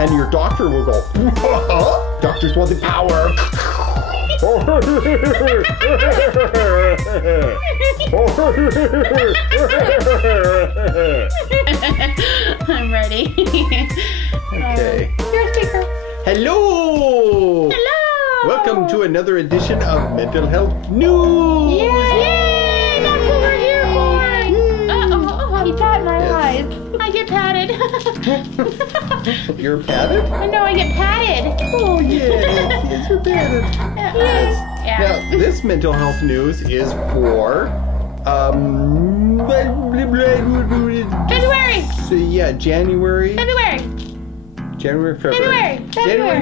and your doctor will go, doctors want the power. I'm ready. Okay. You're a speaker. Hello! Hello! Welcome to another edition of Mental Health News! Yay! That's what we're here for! He pat my eyes. I get patted. You're patted? I know, I get patted. Oh, yes, you're patted. Yes. Yeah. Now, this mental health news is for, February! So, yeah, January, February!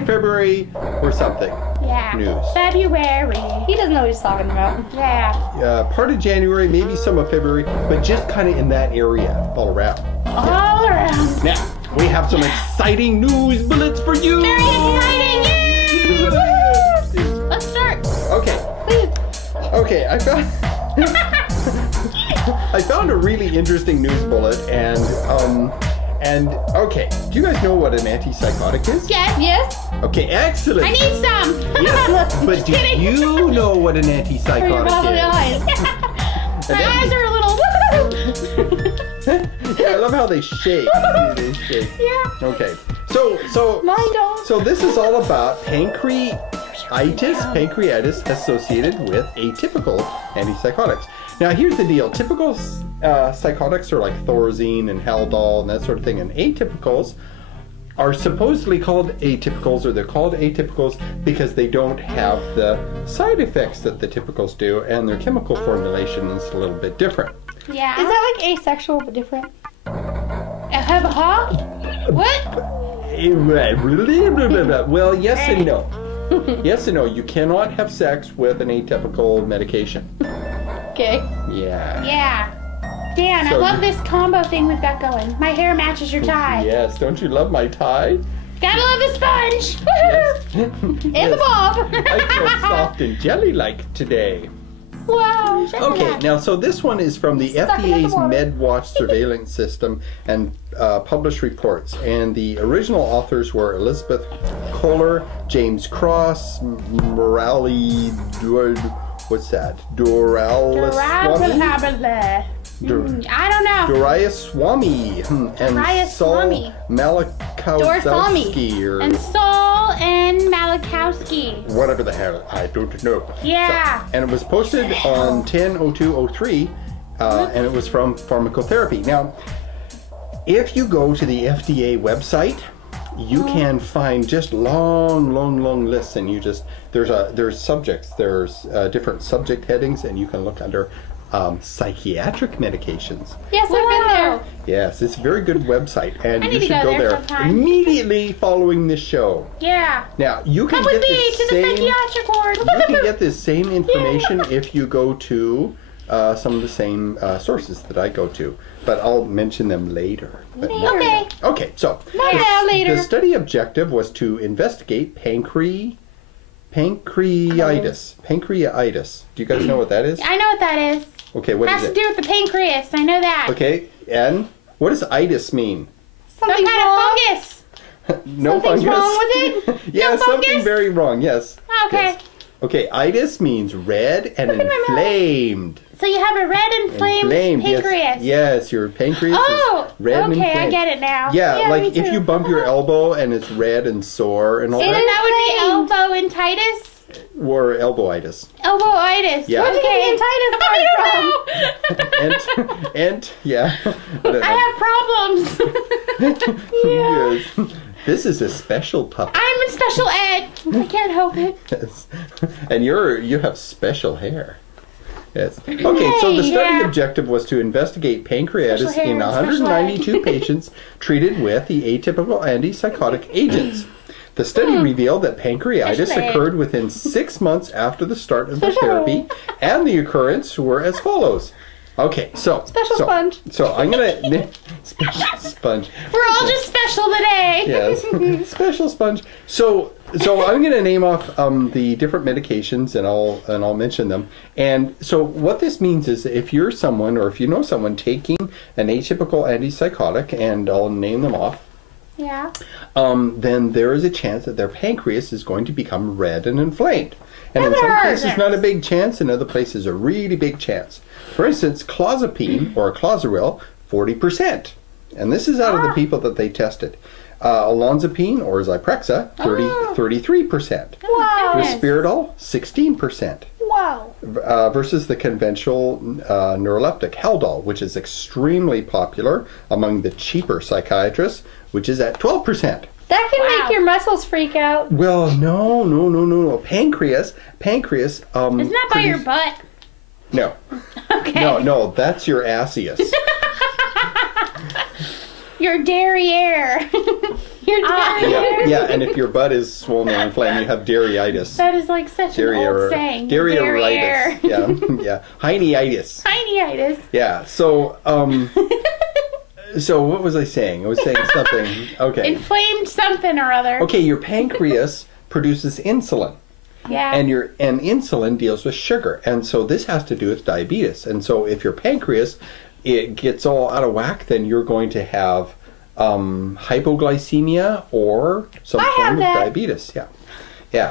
February, or something. Yeah. News. February. He doesn't know what he's talking about. Yeah. Part of January, maybe some of February, but just kind of in that area, all around. All around. Now, we have some exciting news bullets for you. Very exciting! Yay! Let's start. Okay. Please. Okay, I found a really interesting news bullet, and okay, do you guys know what an antipsychotic is? Yes. Yes? Okay, excellent. I need some. Yes, but Just do kidding. you know what an Or your antipsychotic wobbly is? eyes. My eyes are a little. Yeah, I love how they shake. They shake. Yeah. Okay, so Mine don't. So this is all about pancreatitis associated with atypical antipsychotics. Now here's the deal. Typical psychotics are like Thorazine and Haldol and that sort of thing, and atypicals are supposedly called atypicals, or they're called atypicals because they don't have the side effects that the typicals do, and their chemical formulation is a little bit different. Yeah. Is that like asexual but different? What? Well, yes and no. Yes and no. You cannot have sex with an atypical medication. Okay. Yeah. Yeah. Dan, I So love this combo thing we've got going. My hair matches your tie. Yes. Don't you love my tie? Gotta love the sponge. And the bob. I feel soft and jelly-like today. Wow. Okay, now so this one is from the Stuck in the FDA's water. MedWatch surveillance system and published reports. And the original authors were Elizabeth Kohler, James Cross, Morali, what's that? Doraiswamy? I don't know. Doraiswamy and Saul Doraiswamy. Malakowski or And Saul and Malakowski. whatever the hell, I don't know. Yeah. So, and it was posted on 10/02/03, and it was from pharmacotherapy. Now, if you go to the FDA website, you can find just long lists, and you just there's subjects, there's different subject headings, and you can look under psychiatric medications. Yes, I've been there. Yes, it's a very good website, and I you need to should go go there there sometime. immediately following this show. Yeah. Now, you can Come get with me this to the same psychiatric ward. you can get this same information if you go to some of the same sources that I go to, but I'll mention them later. But not Okay. now. Okay, so Later. the study objective was to investigate pancreatitis. Pancreatitis. Do you guys know what that is? I know what that is. Okay, what Has is to it? do with the pancreas. I know that. Okay, and what does itis mean? Some Something's kind wrong. of fungus. No Something's fungus. wrong with it? Yeah, No something fungus? very wrong. Yes. Okay. Yes. Okay, itis means red and Look at my mouth. inflamed. So you have a red inflamed pancreas. Yes, your pancreas Oh, is red and okay, inflamed. I get it now. Yeah, Yeah, like me if too. you bump your elbow and it's red and sore and all So that, that would be elbow-entitis? or elbowitis. Elbowitis. Yeah. Where'd you get the I entitis part don't from? know. And yeah. I don't I know. have problems. Yes. This is a special pup. I'm in special ed. I can't help it. Yes. And you have special hair. Yes. Okay, so the study Yeah. objective was to investigate pancreatitis Special hair in and special 192 patients treated with the atypical antipsychotic agents. The study revealed that pancreatitis Special ed. occurred within 6 months after the start of the Special therapy, and the occurrence were as follows. Okay, Special sponge. So I'm gonna special sponge. We're all just special today. Yes, special sponge. So I'm going to name off the different medications, and I'll mention them. And so what this means is, if you're someone, or if you know someone taking an atypical antipsychotic, and I'll name them off, Yeah. then there is a chance that their pancreas is going to become red and inflamed. And in Never some heard places, this. not a big chance. In other places, a really big chance. For instance, clozapine or clozaril, 40%. And this is out of the people that they tested. Olanzapine or Zyprexa, 33%. Wow. Risperidol, 16%. Wow. Versus the conventional neuroleptic Haldol, which is extremely popular among the cheaper psychiatrists, which is at 12%. That can Wow. make your muscles freak out. Well, no. Pancreas. Isn't that by your butt? No. Okay. No, that's your asseus. Your derriere. Your derriere. Yeah, and if your butt is swollen and inflamed, you have daireitis. That is like such an old saying. Daireitis. Yeah. Hineitis. Tinnitus. Yeah. So, so what was I saying? I was saying something. Okay. Inflamed something or other. Okay, your pancreas produces insulin. Yeah. And insulin deals with sugar, and so this has to do with diabetes. And so if your pancreas it gets all out of whack, then you're going to have hypoglycemia or some form of diabetes. Yeah.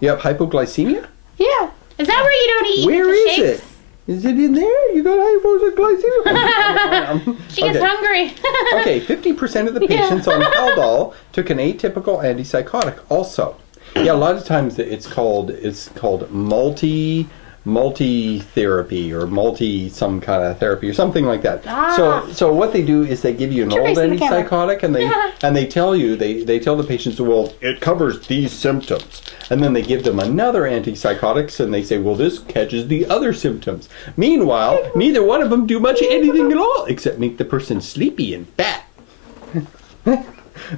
You have hypoglycemia? Yeah. Is that where you don't eat Where the is shakes? it? Is it in there? You got hypoglycemia? She gets hungry. Okay, 50% of the patients on Haldol took an atypical antipsychotic also. Yeah, a lot of times it's called multi-therapy or some kind of therapy or something like that. So what they do is they give you an old facing the camera. antipsychotic and they tell you they tell the patients, well, it covers these symptoms, and then they give them another antipsychotics and they say, well, this catches the other symptoms. Meanwhile, neither one of them do much anything at all except make the person sleepy and fat.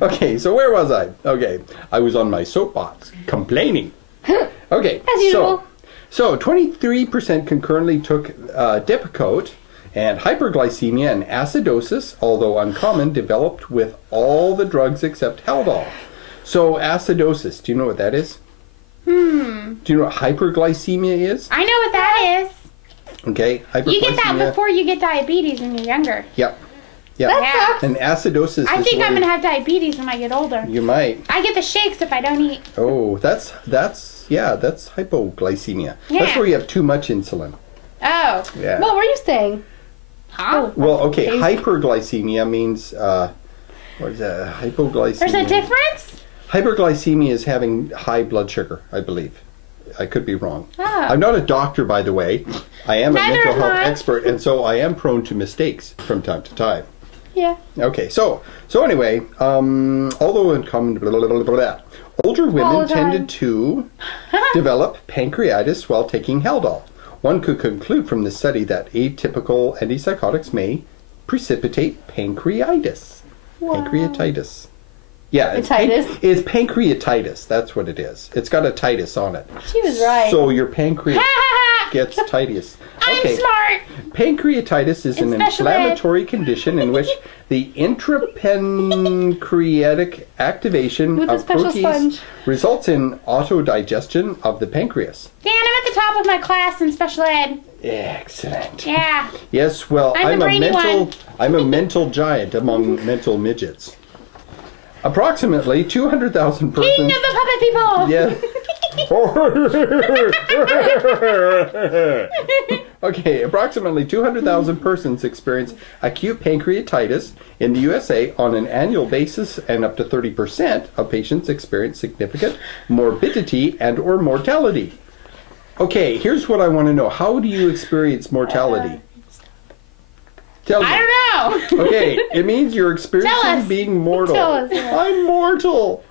Okay, so where was I? Okay, I was on my soapbox complaining. Okay, As usual. So 23% concurrently took Depakote, and hyperglycemia and acidosis, although uncommon, developed with all the drugs except Haldol. So acidosis, do you know what that is? Do you know what hyperglycemia is? I know what that is. Okay, hyperglycemia. You get that before you get diabetes when you're younger. Yep. That sucks. And acidosis I is think I'm when going to have diabetes when I get older. you might. I get the shakes if I don't eat. Oh, that's hypoglycemia. That's Yeah. where you have too much insulin. Oh. Yeah. What were you saying? Huh? Well, okay, hyperglycemia means what is that? Hypoglycemia. There's a difference? Hyperglycemia is having high blood sugar, I believe. I could be wrong. Oh. I'm not a doctor, by the way. I am Neither a mental am health I. expert, and so I am prone to mistakes from time to time. Yeah. Okay, so anyway, although in common, older women tended to develop pancreatitis while taking Haldol. One could conclude from this study that atypical antipsychotics may precipitate pancreatitis. Wow. Pancreatitis. Yeah, it's pancreatitis. That's what it is. It's got a titus on it. She was right. So your pancreas gets titus. I'm smart. Pancreatitis is an It's special ed. inflammatory condition in which the intrapancreatic activation With a of special proteins sponge. results in autodigestion of the pancreas. Dan, I'm at the top of my class in special ed. Excellent. Yeah. Yes, well, I'm the brainy one. I'm a mental giant among mental midgets. Approximately 200,000 persons. King of the puppet people. Yeah. Okay, approximately 200,000 persons experience acute pancreatitis in the USA on an annual basis, and up to 30% of patients experience significant morbidity and or mortality. Okay, here's what I want to know. How do you experience mortality? Tell me. I don't know. Okay, it means you're Tell experiencing us. being mortal. Tell us, yeah. I'm mortal.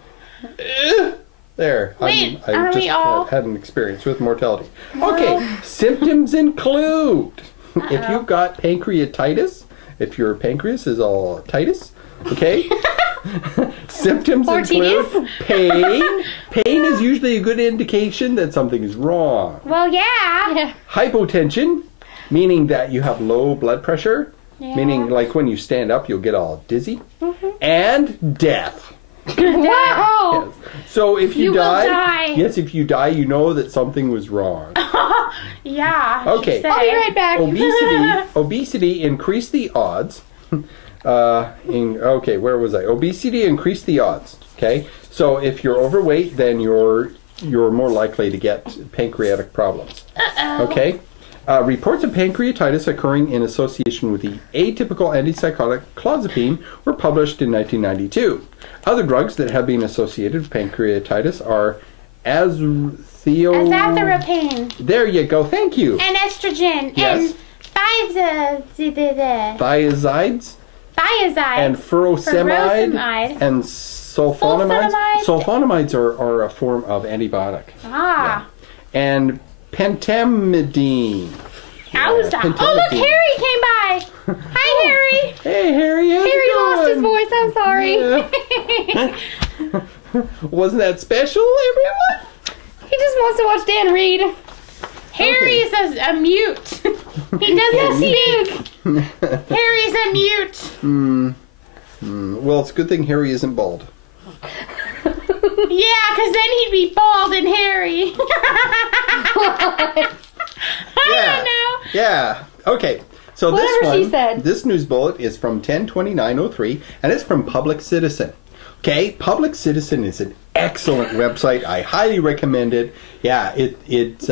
There. Wait, I are just we all- had an experience with mortality. Okay, symptoms include if you've got pancreatitis, if your pancreas is all titus, okay? Symptoms Or include tedious. pain. Pain is usually a good indication that something is wrong. Well, yeah. Hypotension, meaning that you have low blood pressure. Yeah. Meaning, like when you stand up, you'll get all dizzy. And death. Wow. Yes. So if you, You will die. yes, if you die, you know that something was wrong. Yeah. Okay. she I'll be said. right back. Obesity increased the odds Okay, where was I? Obesity increased the odds. Okay, so if you're overweight, then you're more likely to get pancreatic problems. Okay. Reports of pancreatitis occurring in association with the atypical antipsychotic clozapine were published in 1992. Other drugs that have been associated with pancreatitis are Azathiopane. There you go. Thank you. And estrogen. Yes. And Thiazides. thiazide. And furosemide. And sulfonamides. Sulfonamide. Sulfonamides are a form of antibiotic. Ah. Yeah. And pentamidine. Owza. pentamidine. Oh, look, Harry came by. Hi, Harry. Hey, Harry. How's Harry it lost his going? voice. I'm sorry. Wasn't that special, everyone? He just wants to watch Dan read. Harry's a mute. He doesn't speak. Harry's a mute. Well, it's a good thing Harry isn't bald. Yeah, because then he'd be bald and hairy. I don't know. Yeah. Okay. So Whatever she said. This news bullet is from 10/29/03, and it's from Public Citizen. Okay, Public Citizen is an excellent website. I highly recommend it. Yeah, it's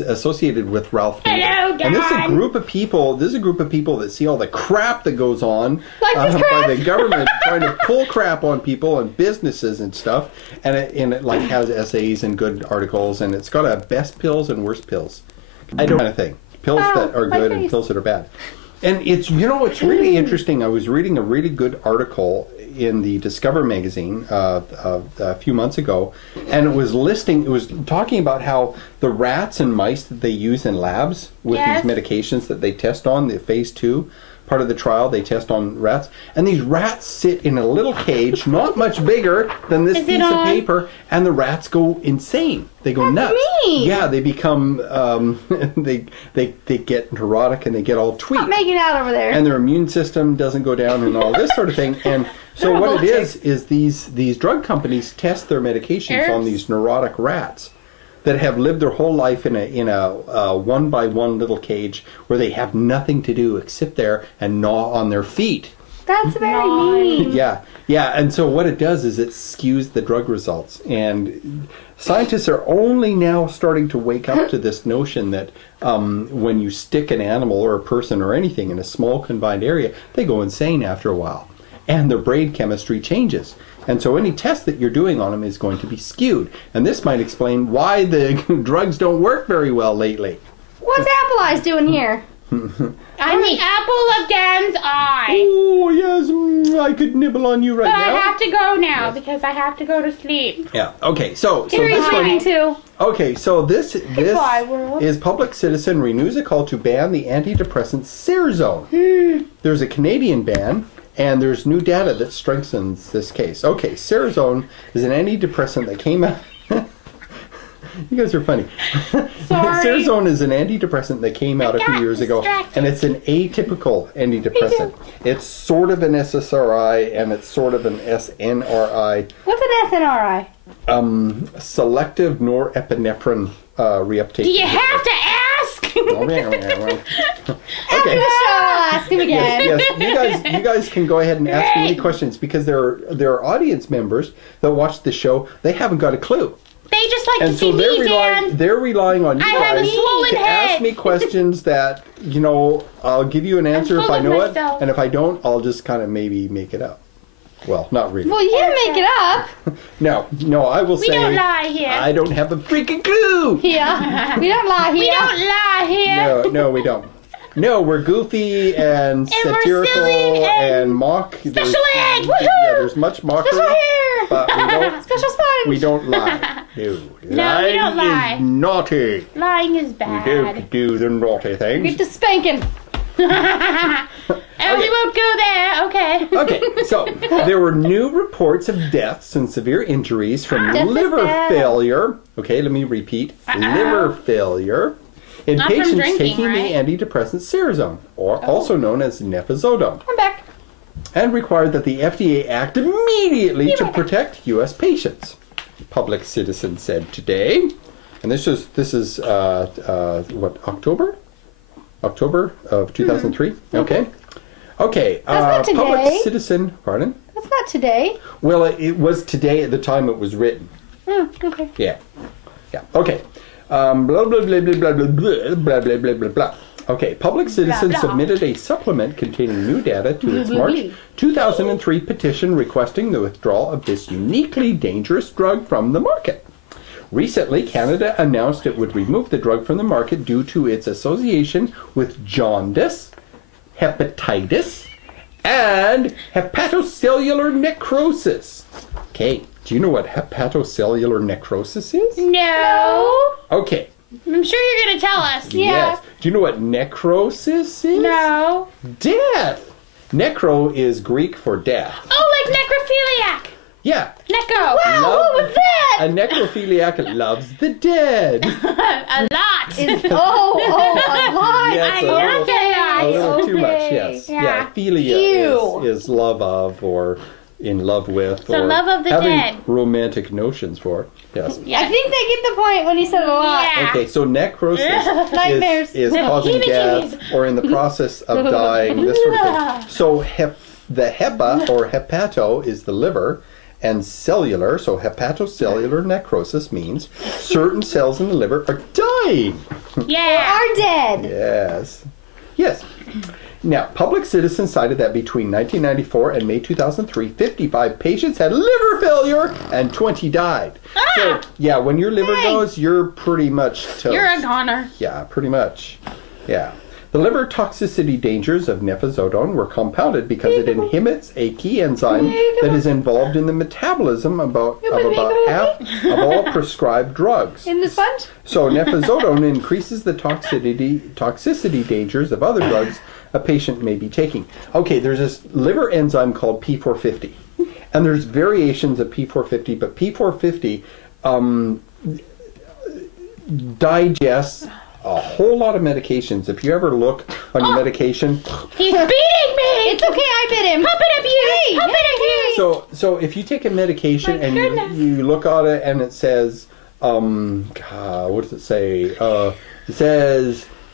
associated with Ralph Nader. Hello, And this is a God. group of people. This is a group of people that see all the crap that goes on Like this by crap? the government trying to pull crap on people and businesses and stuff. And it like has essays and good articles, and it's got a best pills and worst pills. I don't kind of thing. Pills Wow, that are my good and face. pills that are bad. And it's really interesting. I was reading a really good article in the Discover magazine a few months ago, and it was talking about how the rats and mice that they use in labs with Yes. these medications that they test on, the phase 2 part of the trial, they test on rats, and these rats sit in a little cage, not much bigger than this Is it piece of on? paper, and the rats go insane. They go That's nuts. mean. Yeah, they become they get neurotic and they get all tweaked. Stop making out over there. And their immune system doesn't go down and all this sort of thing. And so They're what it allergic. is these drug companies test their medications on Herbs? these neurotic rats that have lived their whole life in a one by one little cage where they have nothing to do except sit there and gnaw on their feet. That's very mean. Yeah. And so what it does is it skews the drug results. And scientists are only now starting to wake up to this notion that when you stick an animal or a person or anything in a small confined area, they go insane after a while. And their brain chemistry changes. And so any test that you're doing on them is going to be skewed. And this might explain why the drugs don't work very well lately. What's Apple Eyes doing here? I'm the apple of Dan's eye. Oh, yes, I could nibble on you right But I now. have to go now because I have to go to sleep. Yeah, okay, so Harry's this one... leaving too. Okay, so this Goodbye, world. is Public Citizen renews a call to ban the antidepressant Seroxone. There's a Canadian ban, and there's new data that strengthens this case. Okay, Seroxone is an antidepressant that came out... You guys are funny. Sorry. Seroxone is an antidepressant that came out a few got years ago, distracted. and it's an atypical antidepressant. It's sort of an SSRI, and it's sort of an SNRI. What's an SNRI? Selective norepinephrine reuptake. Do you have to ask? After Okay. the show, I'll ask him again. Yes, you guys can go ahead and ask me any questions because there are audience members that watch the show. They haven't got a clue, They just like and to see so me, Dan. they're relying on you I have a guys swollen to ask head. me questions that I'll give you an answer if full I of know it, myself. and if I don't, I'll just kind of maybe make it up. Well, not really. Well, you didn't make it up. No, I will We say don't lie here. I don't have a freaking clue. Yeah. We don't lie here. We don't lie here. No, we don't. No, we're goofy and we're satirical silly and mock. special ed, Yeah, woohoo! there's much mockery, Special hair. but we don't. Special sponge. We don't lie. No, No, we don't lie. Is naughty. Lying is We bad. don't do the naughty things. Get to spanking. And we won't go there. Okay. Okay, so there were new reports of deaths and severe injuries from Death is liver bad. failure. Okay, let me repeat. Liver failure in Not from patients drinking, taking right? the antidepressant Seroxone, or also known as nefazodone, I'm back. and required that the FDA act immediately to protect U.S. patients. Public Citizen said today, and this is what, October of 2003. Okay. Okay, That's not public today. citizen. Pardon? That's not today. Well, it was today at the time it was written. Oh, okay. Yeah. Yeah. Okay. Blah blah blah blah blah blah blah blah blah blah blah blah. Okay. Public citizen blah. submitted a supplement containing new data to its March 2003 petition requesting the withdrawal of this uniquely dangerous drug from the market. Recently, Canada announced it would remove the drug from the market due to its association with jaundice, hepatitis, and hepatocellular necrosis. Okay, do you know what hepatocellular necrosis is? No. Okay, I'm sure you're going to tell us. yes. Do you know what necrosis is? No. Death. Necro is Greek for death. Oh, like necrophiliac. Yeah. Necro. Wow, what was that? A necrophiliac loves the dead. A lot. A lot. Yes, I love a little Okay. too much, yes. Yeah. Yeah, philia Ew. is love of or in love with So or love of the having dead. romantic notions for. Yes. Yeah. I think they get the point when he said a lot. Yeah. Okay, so necrosis Nightmares. is causing Heebie-jeebies. death or in the process of dying, this sort of thing. So the hepa or hepato is the liver, and cellular, so hepatocellular necrosis means certain cells in the liver are dying. Yeah. Are dead. Yes. Yes. Now, Public Citizen cited that between 1994 and May 2003, 55 patients had liver failure and 20 died. So, yeah, when your liver goes, you're pretty much toast. You're a goner. Yeah, pretty much. Yeah. The liver toxicity dangers of nefazodone were compounded because it inhibits a key enzyme that is involved in the metabolism of about half of all prescribed drugs. In the sponge? So nefazodone increases the toxicity dangers of other drugs a patient may be taking. Okay, there's this liver enzyme called P450, and there's variations of P450, but P450 digests a whole lot of medications. If you ever look on your medication, He's beating me. It's okay, I bit him. Pump it up, you. Pump it up, you. so if you take a medication My and goodness. you look at it and it says, what does it say?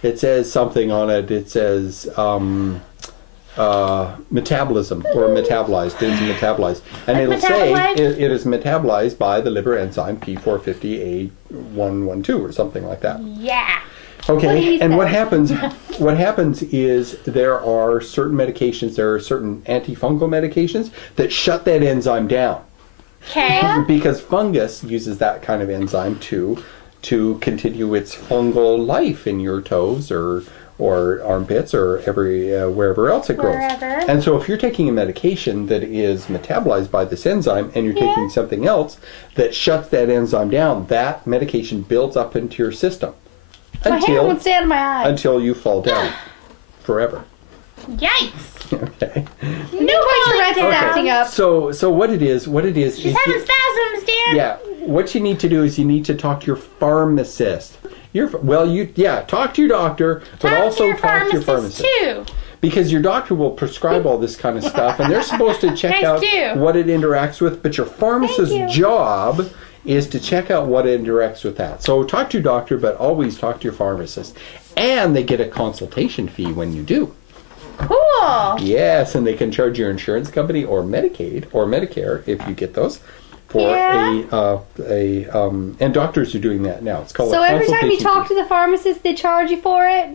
It says something on it. It says metabolism or metabolized. It is metabolized, and Like it'll say metabolized? it is metabolized by the liver enzyme P450A112 or something like that. Yeah. What Okay, he and said. what happens? What happens is there are certain medications. There are certain antifungal medications that shut that enzyme down Okay. because fungus uses that kind of enzyme to continue its fungal life in your toes or armpits or wherever else it grows. Wherever. And so if you're taking a medication that is metabolized by this enzyme and you're taking something else that shuts that enzyme down, that medication builds up into your system My hair won't stay out of my eye. until you fall down forever. Yikes. Okay. No Tourette's is acting up. So what it is She's is having spasms, dear. yeah, what you need to do is you need to talk to your pharmacist. Talk to your doctor, but also talk to your pharmacist. too. Because your doctor will prescribe all this kind of stuff, and they're supposed to check Nice out too. what it interacts with, but your pharmacist's job is to check out what it interacts with that. So talk to your doctor, but always talk to your pharmacist. And they get a consultation fee when you do. Cool. Yes, and they can charge your insurance company or Medicaid or Medicare if you get those for and doctors are doing that now. It's called So a every time you consultation talk fee. to the pharmacist, they charge you for it?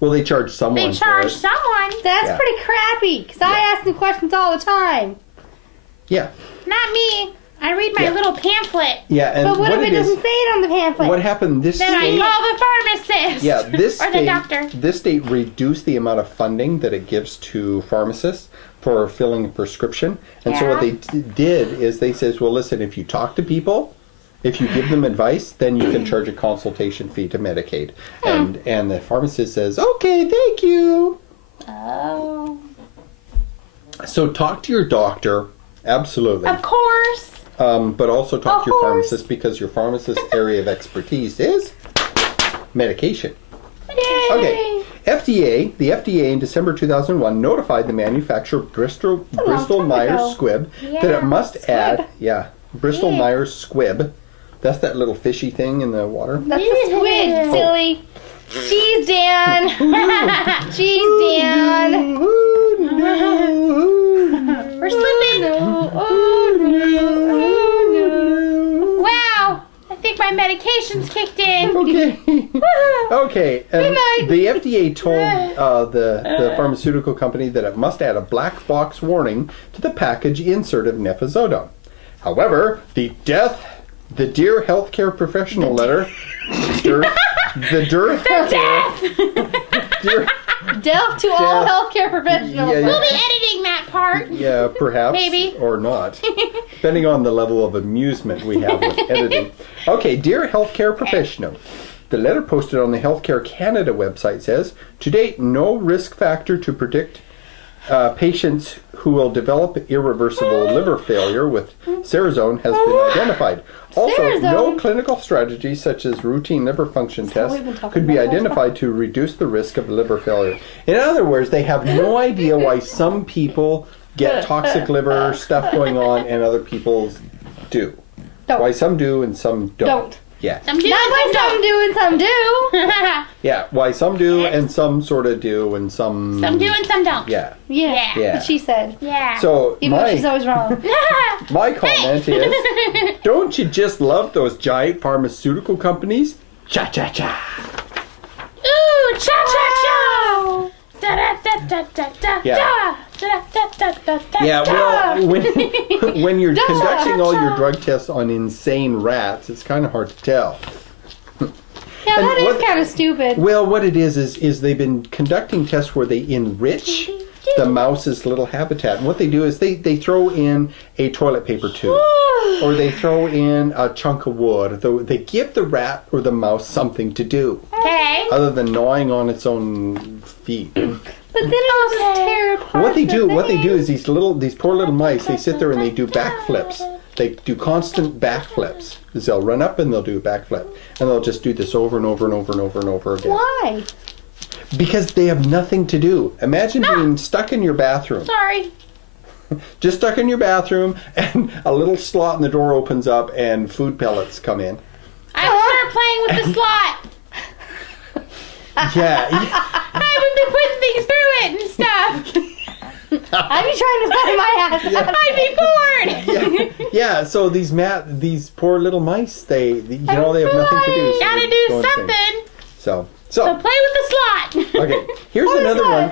Well, they charge someone They for charge it. someone. That's Yeah. pretty crappy, because I ask them questions all the time. Yeah, Not me. I read my Yeah. little pamphlet. yeah, and But what if it it is, doesn't say it on the pamphlet? what happened this Then I state? call the pharmacist. Yeah, this or the state, doctor. this state reduced the amount of funding that it gives to pharmacists for filling a prescription. And so what they did is they says, well, listen, if you talk to people, if you give them advice, then you can charge a consultation fee to Medicaid. And the pharmacist says, okay, thank you. Oh. So talk to your doctor, absolutely. Of course. But also talk to your Of course. pharmacist because your pharmacist's area of expertise is medication. Yay. Okay. The FDA in December 2001 notified the manufacturer Bristol Myers ago. Squibb that it must add, Bristol Yeah. Myers Squibb. That's that little fishy thing in the water. That's a squid, silly. Jeez, Dan. Jeez, Dan. Woo-hoo. We're slipping. Oh no. Wow. I think my medication's kicked in. Okay. Okay. And night. the FDA told the pharmaceutical company that it must add a black box warning to the package insert of nefazodone. However, the Dear Healthcare Professional letter, Death to all healthcare professionals. Yeah, We'll be editing that part. Yeah, perhaps. Maybe. Or not. Depending on the level of amusement we have with editing. Okay, Dear Healthcare Professional. The letter posted on the Healthcare Canada website says, to date, no risk factor to predict patients who will develop irreversible liver failure with Cerazone has been identified. Also, no clinical strategies such as routine liver function tests could be identified to reduce the risk of liver failure. In other words, they have no idea why some people get toxic liver stuff going on and other people do. Why some do and some don't. Yeah. Some do. Not why some do and some do. Yeah, why some do and some sort of do and some... Some do and some don't. Yeah. Yeah. Yeah. What she said. Yeah. So Even though she's always wrong. my comment is, don't you just love those giant pharmaceutical companies? Cha-cha-cha. Ooh, cha-cha-cha. Da-da-da-da-da-da. Yeah. Da-da-da-da-da-da. Yeah, well, when you're conducting all your drug tests on insane rats, it's kind of hard to tell. Yeah, And that is what- kind of stupid. Well, what it is they've been conducting tests where they enrich the mouse's little habitat. And what they do is they throw in a toilet paper tube. Or they throw in a chunk of wood. They give the rat or the mouse something to do. Okay. Other than gnawing on its own feet. But then it'll just tear apart. What they do is these poor little mice, they sit there and they do backflips. They do constant backflips. They'll run up and they'll do a backflip. And they'll just do this over and over and over and over and over again. Why? Because they have nothing to do. Imagine being stuck in your bathroom. Sorry. Just stuck in your bathroom and a little slot in the door opens up and food pellets come in. I will start playing with the slot. Yeah. I would be putting things through it and stuff. I'd be trying to find my ass out. I'd be bored. Yeah, so these poor little mice, they have nothing to do. So Gotta they do go insane. something. So So play with the slot. okay, here's another one.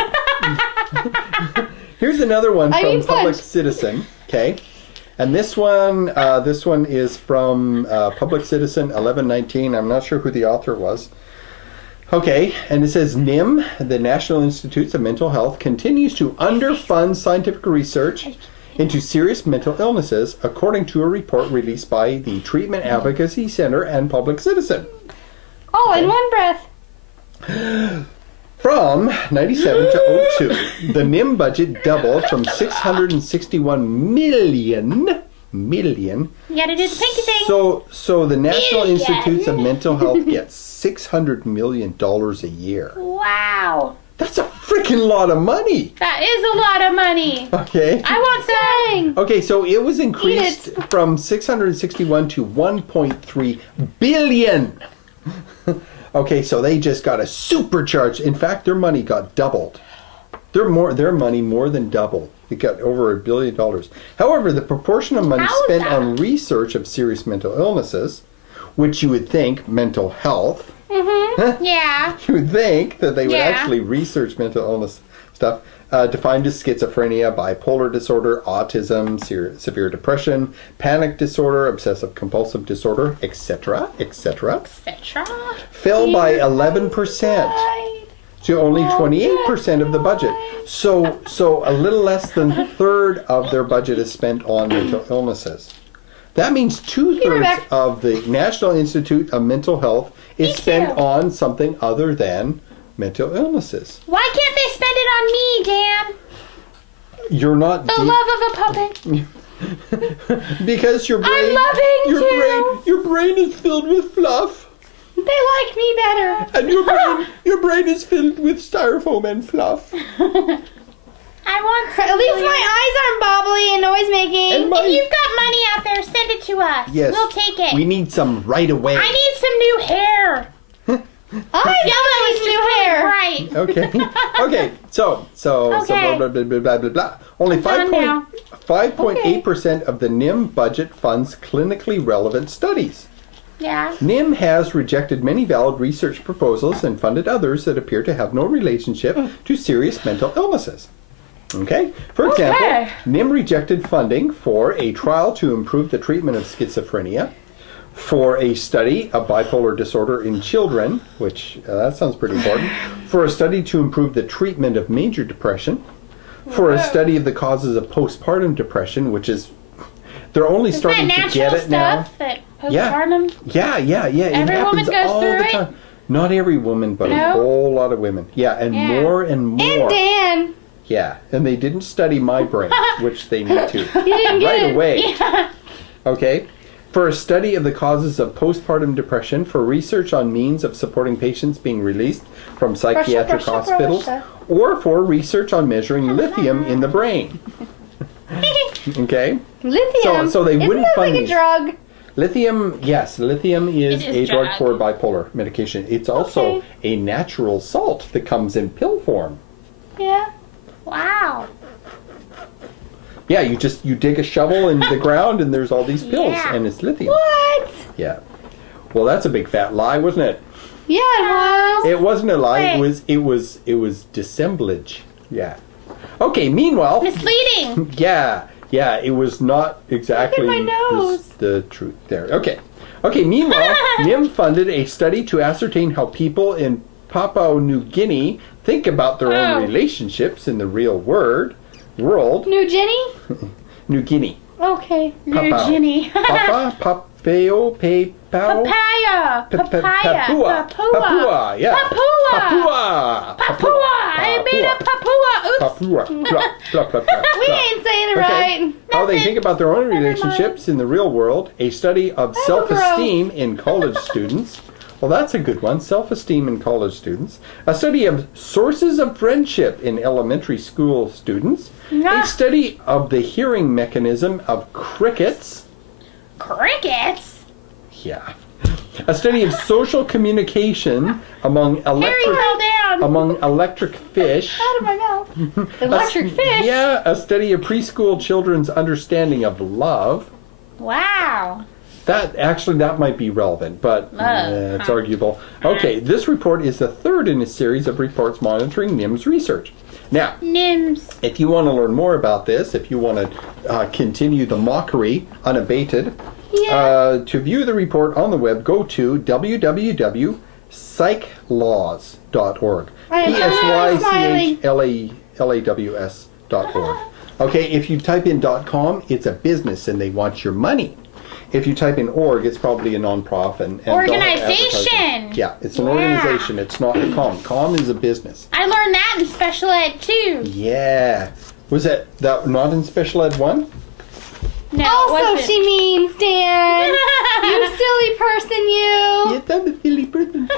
Here's another one I from need Public sponge. Citizen. Okay, and this one is from Public Citizen 1119. I'm not sure who the author was. Okay, and it says NIM, the National Institutes of Mental Health, continues to underfund scientific research into serious mental illnesses, according to a report released by the Treatment Advocacy Center and Public Citizen. All in one breath. From 97 to 02, the NIM budget doubled from 661 million. You gotta do the pinky thing. So the National Million. Institutes of Mental Health gets $600 million a year. Wow. That's a freaking lot of money. That is a lot of money. Okay. I want some. Okay, so it was increased from 661 to 1.3 billion. Okay, so they just got a supercharge. In fact, their money got doubled. Their money more than doubled. It got over $1 billion. However, the proportion of money How is spent that? on research of serious mental illnesses, which you would think mental health, Yeah. you would think that they would Yeah. actually research mental illness stuff, defined as schizophrenia, bipolar disorder, autism, severe depression, panic disorder, obsessive compulsive disorder, etc., Etc. fell by 11%. To only 28% of the budget. So a little less than a third of their budget is spent on mental illnesses. That means 2/3 of the National Institute of Mental Health is spent on something other than mental illnesses. Why can't they spend it on me, Dan? You're not The love of a puppet. because your brain, your brain is filled with fluff. They like me better. And your brain is filled with styrofoam and fluff. I want some. At least my eyes aren't bobbly and noise making. And If you've got money out there, send it to us. Yes. We'll take it. We need some right away. I need some new hair. I got new hair. Right. Okay. Okay. So Okay. blah, blah, blah, blah, blah, blah. Only done now. 5.8% of the NIM budget funds clinically relevant studies. Yeah. NIM has rejected many valid research proposals and funded others that appear to have no relationship to serious mental illnesses. Okay? For example, Okay. NIM rejected funding for a trial to improve the treatment of schizophrenia, for a study of bipolar disorder in children, which that sounds pretty important, for a study to improve the treatment of major depression, for a study of the causes of postpartum depression, which is, they're only Isn't starting that to natural get it now. stuff that Yeah. postpartum? Yeah. It Every woman happens goes all through the it? time. Not every woman, but a No? whole lot of women. Yeah, and Yeah. more and more. And Dan. Yeah, and they didn't study my brain, which they need to. You didn't get Right it. away. Yeah. Okay. For a study of the causes of postpartum depression, for research on means of supporting patients being released from psychiatric Russia, hospitals, Russia. or for research on measuring lithium in the brain. Okay. Lithium. So they Isn't wouldn't that fund like a these. drug? Lithium, yes, lithium is It a is drug drug. for bipolar medication. It's also Okay. a natural salt that comes in pill form. Yeah. Wow. Yeah, you dig a shovel in the ground and there's all these pills Yeah. and it's lithium. What? Yeah. Well, that's a big fat lie, wasn't it? Yeah, it was. It wasn't a lie. Wait. It was dissemblage. Yeah. Okay. Meanwhile, Misleading. yeah, it was not exactly my nose. the truth there. Okay. Meanwhile, NIM funded a study to ascertain how people in Papua New Guinea think about their Oh. own relationships in the real world. New Jenny? New Guinea. Okay. Papua. Ginny. Papa, Papao, Papao. Papaya. Papaya. Papua. Papua. Yeah. Papua. Papua. Papua. I made a Papua. Oops. Papua. Blah, blah, blah, We blah. ain't saying it Okay. right. How they Nothing. think about their own Never relationships in the real world. A study of self-esteem in college students. Well, that's a good one. Self-esteem in college students. A study of sources of friendship in elementary school students. Yeah. A study of the hearing mechanism of crickets. Crickets. Yeah. A study of social communication among Harry fell down. electric fish. Out of my mouth. Electric fish. Yeah, a study of preschool children's understanding of love. Wow. That might be relevant, but it's Huh. arguable. Okay, this report is the third in a series of reports monitoring NIMS research. Now, Nims. if you want to learn more about this, if you want to continue the mockery unabated, to view the report on the web, go to www.psychlaws.org. PSYCHLAWS.org. Okay, if you type in .com, it's a business and they want your money. If you type in org, it's probably a non-profit. And they'll have Organization. advertising. Yeah, it's an Yeah. organization. It's not a com. Com is a business. I learned that in special ed too. Yeah. Was that not in special ed 1? No, it Also, wasn't. she means Dan. You silly person, you. Yeah, that was Billy Burton.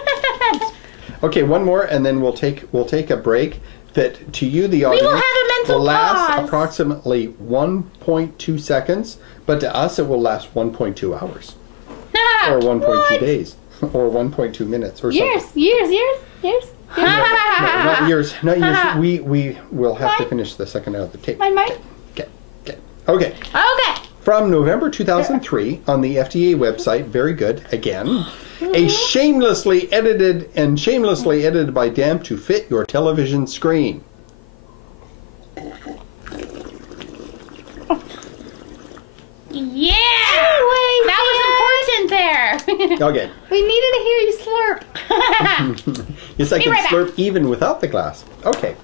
Okay, one more, and then we'll take a break. That to you, the audience, will have a mental will last pause. approximately 1.2 seconds, but to us, it will last 1.2 hours, or 1.2 What? days, or 1.2 minutes, or Years, something. years. No, not years, not years. We will have to Mine. finish the second out of the tape. My mic. Okay. Okay. From November 2003 on the FDA website, very good, again, a shamelessly edited by Dan to fit your television screen. Yeah. Anyway, That was important there. Okay. We needed to hear you slurp. Yes, I Be can right back. slurp even without the glass. Okay.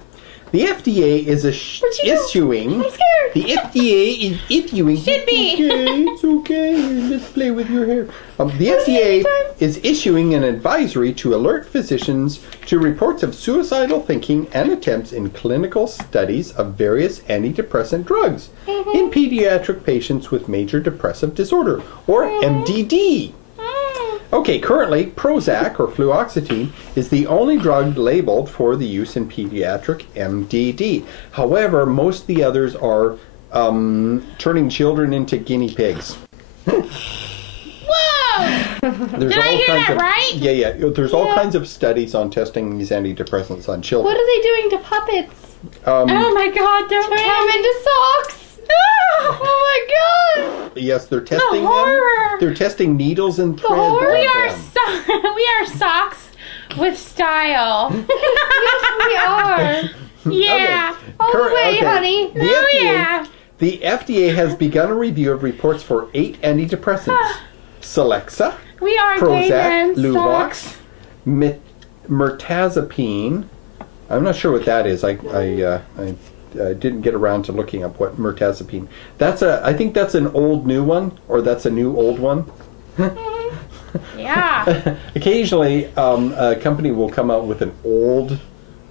The FDA is What'd you do? issuing. I'm scared. The FDA is issuing. Should be. It's okay. Let's play with your hair. The FDA is issuing an advisory to alert physicians to reports of suicidal thinking and attempts in clinical studies of various antidepressant drugs in pediatric patients with major depressive disorder, or MDD. Okay, currently, Prozac, or fluoxetine, is the only drug labeled for the use in pediatric MDD. However, most of the others are turning children into guinea pigs. Whoa! There's Did I hear that right? Yeah. There's all Yeah. kinds of studies on testing these antidepressants on children. What are they doing to puppets? Oh my god, don't Turn them come into socks. Oh my god! Yes, they're testing them. horror. They're testing needles and threads horror. on We are them. we are socks with style. Yes, we are. Yeah. Okay. All the way, honey. The Oh FDA, yeah. the FDA has begun a review of reports for 8 antidepressants: Celexa, We are Prozac, gay men, Luvox, socks. mirtazapine. I'm not sure what that is. I didn't get around to looking up what mirtazapine. I think that's an old new one, or that's a new old one. Yeah. Occasionally, a company will come out with an old.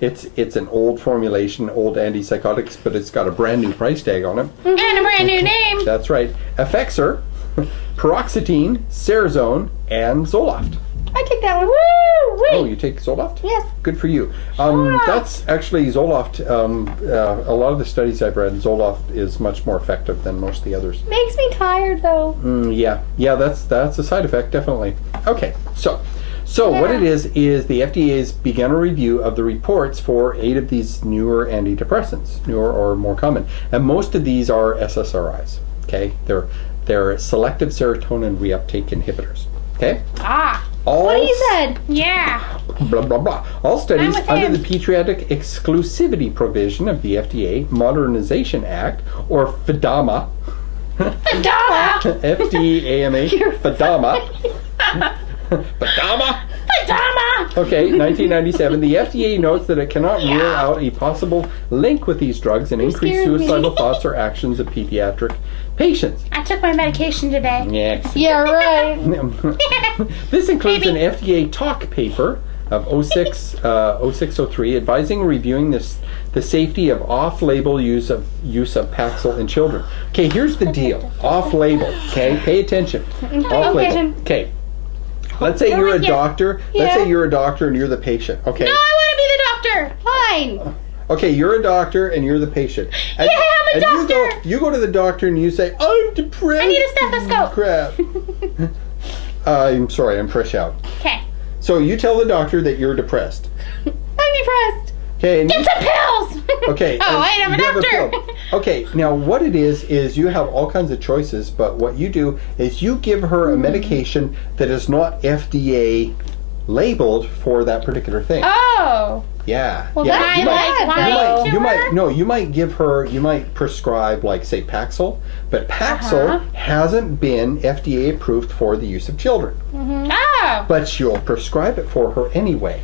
It's an old formulation, old antipsychotics, but it's got a brand new price tag on it. And a brand new name. That's right. Effexor, paroxetine, Cerazone, and Zoloft. I take that one. Woo! Oh, you take Zoloft? Yes. Good for you. That's actually Zoloft. A lot of the studies I've read, Zoloft is much more effective than most of the others. Makes me tired though. Yeah, that's a side effect, definitely. Okay, so what it is the FDA has begun a review of the reports for 8 of these newer antidepressants, newer or more common, and most of these are SSRIs. Okay, they're selective serotonin reuptake inhibitors. Okay. Ah. What he said. Yeah. Blah blah blah. All studies I'm with under him. the Pediatric Exclusivity Provision of the FDA Modernization Act, or FDAMA. Fadama. FDAMA. FDAMA. FDAMA. Fadama. Okay, 1997. The FDA notes that it cannot rule out a possible link with these drugs and increase scared me. suicidal thoughts or actions of pediatric patients. I took my medication today. Yeah. Yeah, right. This includes Maybe. an FDA talk paper of 0603 advising and reviewing the safety of off-label use of Paxil in children. Okay, here's the deal. Off-label. Okay, pay attention. Off-label. Okay. Let's say you're a with you. doctor. Let's Yeah. say you're a doctor and you're the patient. Okay. No, I want to be the doctor. Fine. Okay, you're a doctor and you're the patient. And, Yeah, I'm a and doctor. You go to the doctor and you say, "I'm depressed." I need a stethoscope. Crap. I'm sorry, I'm fresh out. Okay. So you tell the doctor that you're depressed. I'm depressed. Okay. And Get some pills. okay. Oh, and I am a you have doctor. pill. Okay. Now, what it is you have all kinds of choices, but what you do is you give her a medication that is not FDA labeled for that particular thing. Oh. Yeah. Well, yeah. that's you might, bad, you though. might, you might, no, you might give her, you might prescribe, like, say, Paxil, but Paxil hasn't been FDA approved for the use of children. Oh. But you'll prescribe it for her anyway.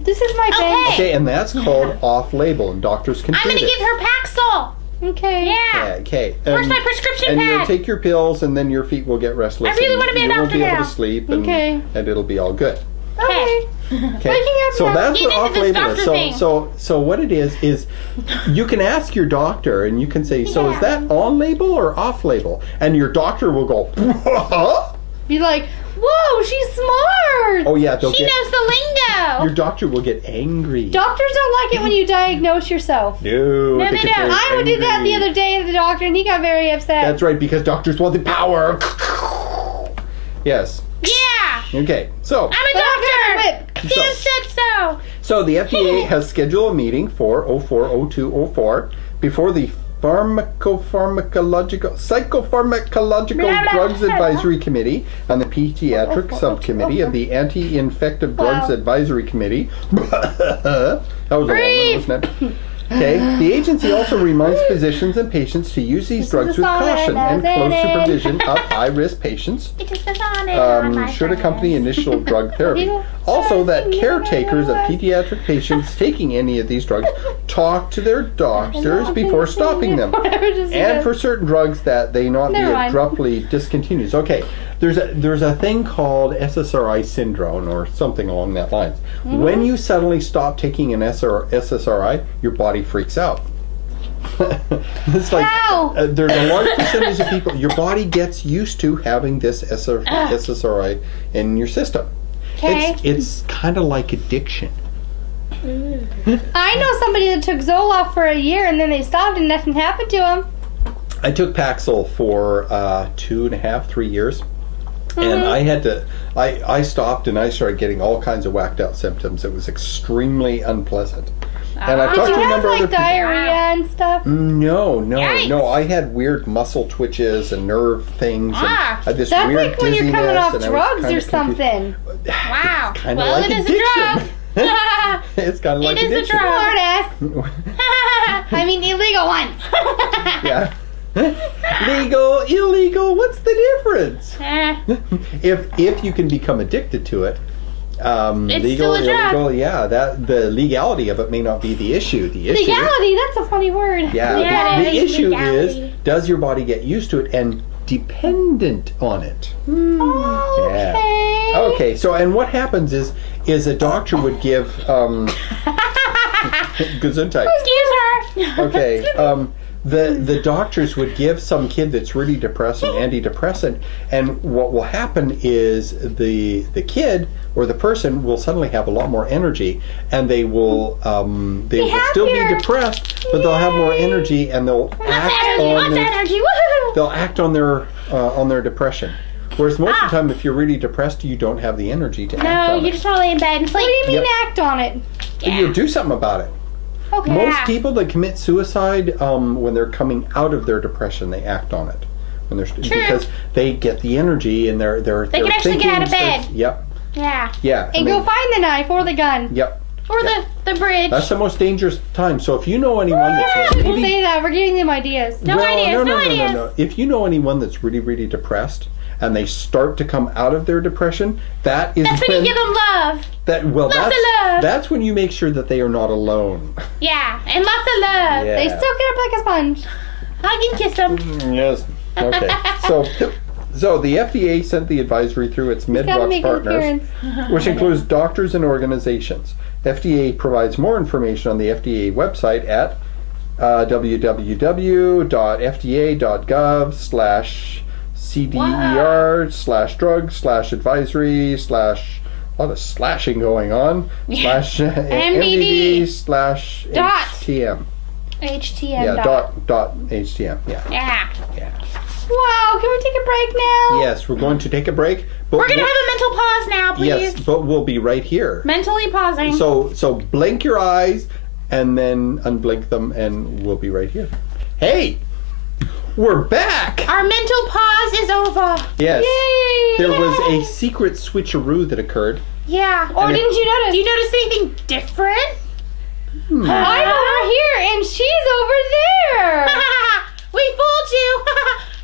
This is my bench. Okay, and that's called off-label, and doctors can I'm do gonna this. give her Paxil. Okay. Yeah. Yeah, okay. Where's my prescription and you'll pad? take your pills, and then your feet will get restless. I really and wanna be a you won't doctor be able now. to sleep, and, Okay. and it'll be all good. Okay. Okay, Waking up so now. that's Get what into this off-label is. doctor thing. So what it is you can ask your doctor, and you can say, so is Yeah. that on-label or off-label? And your doctor will go, huh? Be like, whoa, she's smart. Oh yeah, they'll She get. knows the lingo. Your doctor will get angry. Doctors don't like it when you diagnose yourself. No, No, they they get don't. very I did that the angry. other day at the doctor, and he got very upset. That's right, because doctors want the power. Yes. Yeah. Okay. So. I'm a doctor. Whip. You said so. So the FDA has scheduled a meeting for 040204 before the Psychopharmacological Drugs Advisory Committee and the Pediatric Subcommittee of the Anti-Infective Drugs Advisory Committee. That was a long one, wasn't it? Okay. The agency also reminds physicians and patients to use these drugs with caution and close supervision of high-risk patients. It just says on it on my Should accompany initial drug therapy. Also, that caretakers of pediatric patients taking any of these drugs talk to their doctors before stopping them. And for certain drugs that they not be Never mind. abruptly discontinued. Okay, there's a thing called SSRI syndrome or something along that lines. When you suddenly stop taking an SSRI, your body freaks out. It's like How? there's a large percentage of people. Your body gets used to having this SSRI in your system. Okay. It's kind of like addiction. I know somebody that took Zoloft for a year, and then they stopped, and nothing happened to them. I took Paxil for 2.5, 3 years, And I had to, I stopped and I started getting all kinds of whacked out symptoms. It was extremely unpleasant. And I've talked Did to you a have number of like other people. diarrhea and stuff? Yikes. No. I had weird muscle twitches and nerve things. And I had this That's weird like when you're coming dizziness, off and I was drugs kinda or confused. something. Wow. Kind of Well, like it is a addiction. drug. It's kind of like It is a addiction. drug. Smart ass. I mean, illegal ones. Yeah. Legal, illegal, what's the difference? If you can become addicted to it, It's legal, still a drug. illegal, yeah, that the legality of it may not be the issue. The issue, Legality, that's a funny word. yeah, Yeah, the it is issue legality. is, does your body get used to it and dependent on it? Okay. Okay, so and what happens is a doctor would give Gesundheit. Excuse her. Okay, the doctors would give some kid that's really depressed an antidepressant, and what will happen is the kid or the person will suddenly have a lot more energy, and they will still be happier. depressed, but they'll have more energy, and they'll What's energy? Woohoo! they'll act on their depression. Whereas most of the time, if you're really depressed, you don't have the energy to act No, on you it. just want to lay in bed and sleep. What do you mean Yep. act on it? You do something about it. Okay. Most people that commit suicide, when they're coming out of their depression, they act on it. When they're because they get the energy and they're They can actually get out of bed. Yep. Yeah. Yeah. And go find the knife or the gun. Yep. Or the bridge. That's the most dangerous time. So if you know anyone that's People really say that. We're giving them ideas. No ideas, no ideas. no. If you know anyone that's really, really depressed and they start to come out of their depression, that's when you give them love. Lots of love. That's when you make sure that they are not alone. Yeah, and lots of love. Yeah. They still get up like a sponge. Hug and kiss them. Yes. Okay. So the FDA sent the advisory through its Gotta Midwest make an partners, appearance. which includes doctors and organizations. FDA provides more information on the FDA website at www.fda.gov/cder/drug/advisory/ a lot of slashing going on /MDD/HTM. HTM. Yeah, dot HTM. Yeah. Yeah. Wow, can we take a break now? Yes, we're going to take a break. But We're gonna have a mental pause now, please. Yes, but we'll be right here. Mentally pausing. So blink your eyes and then unblink them, and we'll be right here. Hey, we're back. Our mental pause is over. Yes, Yay! there was a secret switcheroo that occurred. Yeah. Or And didn't you notice? Do you notice anything different? I'm over here and she's over there. We fooled you.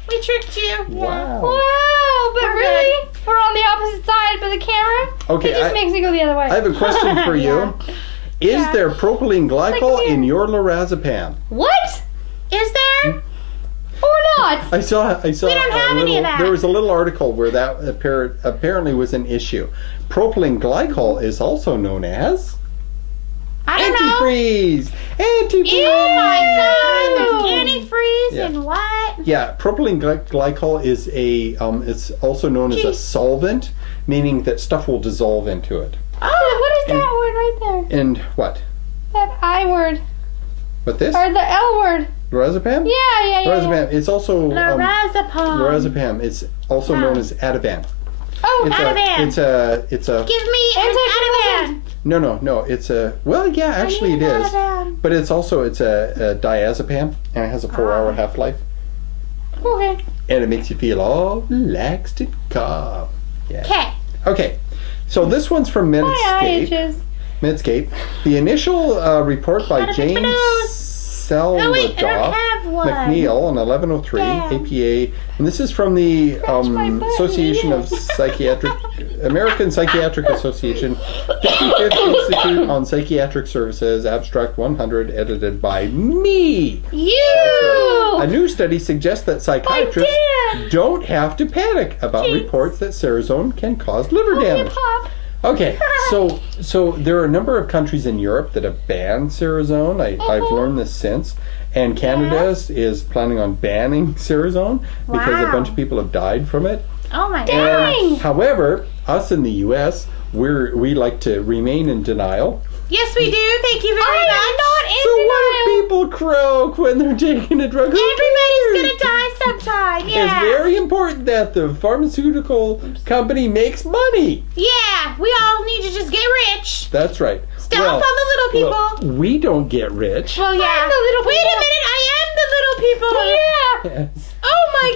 We tricked you. Wow. Wow, but We're really? We're on the opposite side of the camera? Okay, It just makes me go the other way. I have a question for you. Is Yeah. there propylene glycol Like, in your lorazepam? What? Is there? Or not? I saw. We don't have any of that. There was a little article where that apparently was an issue. Propylene glycol is also known as I don't know. antifreeze. Antifreeze. Oh my god! There's antifreeze Yeah. and what? Yeah, propylene glycol is it's also known as a solvent, meaning that stuff will dissolve into it. Oh, what is that word right there? And what? That I word. What this? Or the L word. Lorazepam? Yeah. Lorazepam. It's also Lorazepam. lorazepam. It's also known as Ativan. Oh, It's Ativan. It's a. Give me an Ativan. No. It's a. Well, yeah, actually it is. Ativan. But it's a diazepam, and it has a 4-hour half-life, okay. and it makes you feel all relaxed and calm. Yeah. Okay. Okay. So this one's from My eye Medscape. itches. Medscape. The initial report by Gotta James pick my nose. Oh wait, I don't Selvadoff have one. McNeil on 1103 Damn. APA, and this is from the my butt. Association of American Psychiatric Association, 55th Institute on Psychiatric Services, Abstract 100, edited by me. You. A new study suggests that psychiatrists dad. don't have to panic about reports that serotonin can cause liver damage. Pop. Okay, so there are a number of countries in Europe that have banned Serazone. I've learned this since. And Canada is planning on banning Serazone because a Wow. bunch of people have died from it. Oh my god. Dang. However, us in the U.S., we like to remain in denial. Yes, we do. Thank you very much. I'm not in So denial. what if people croak when they're taking a drug? Who Everybody's cares? gonna die dog tied. It's Yeah. very important that the pharmaceutical company makes money. Yeah. We all need to just get rich. That's right. Stomp on the little people. Well, we don't get rich. Well, yeah. I'm the little Wait people. a minute. I am the little people. Yeah. Yes. Oh my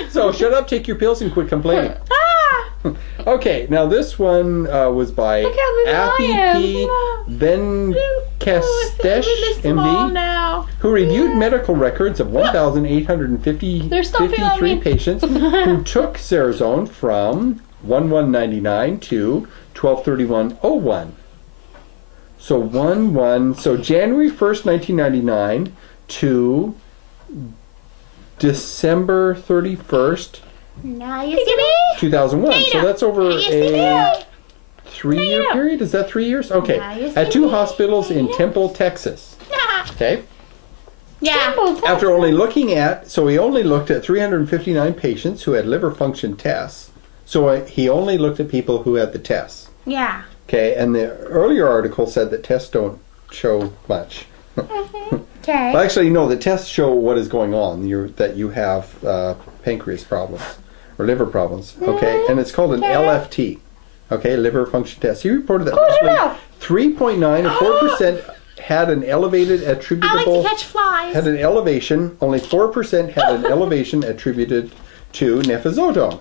God. So shut up, take your pills, and quit complaining. Ah. Okay, now this one was by Look how little I am. Afi Venkastesh, Small MD, now. who reviewed medical records of They're stomping on 1,853 me. patients who took Cerazone from 1199 to 123101. So January 1st, 1999 to December 31st, Now you see me? 2001. So that's over You see me? a 3-year period? Is that 3 years? Okay. Now you At see 2 me. hospitals in Temple, Texas. Okay. Yeah. After only looking at, so he only looked at 359 patients who had liver function tests. So he only looked at people who had the tests. Yeah. Okay. And the earlier article said that tests don't show much. Okay. Well, actually, no, the tests show what is going on. That you have pancreas problems or liver problems. Okay. And it's called an LFT. Okay, liver function test. He reported that Close your roughly mouth. 3.9 and 4% had an elevated I like attributable to catch flies. had an elevation. Only 4% had an elevation attributed to nefazodone,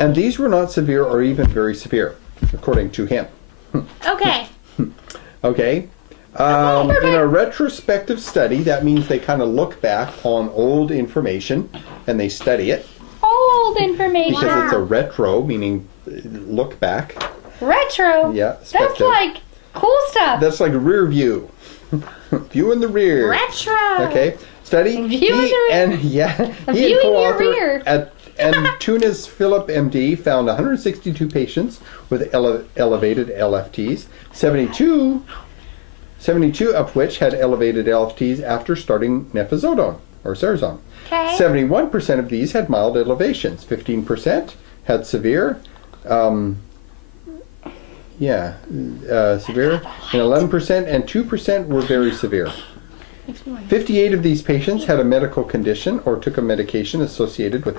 and these were not severe or even very severe, according to him. Okay. Okay. In a retrospective study, that means they kind of look back on old information and they study it Old information. because it's a retro, meaning look back. Retro. Yeah, That's spectac- like cool stuff. That's like rear view. View in the rear. Retro. Okay. Study. View in the rear. And yeah, A he view and in your co-author rear. and Tunis Philip MD found 162 patients with elevated LFTs. 72 of which had elevated LFTs after starting nefazodone or Cerazone. Okay. 71% of these had mild elevations. 15% had severe. Severe, and 11% and 2% were very severe. 58 of these patients had a medical condition or took a medication associated with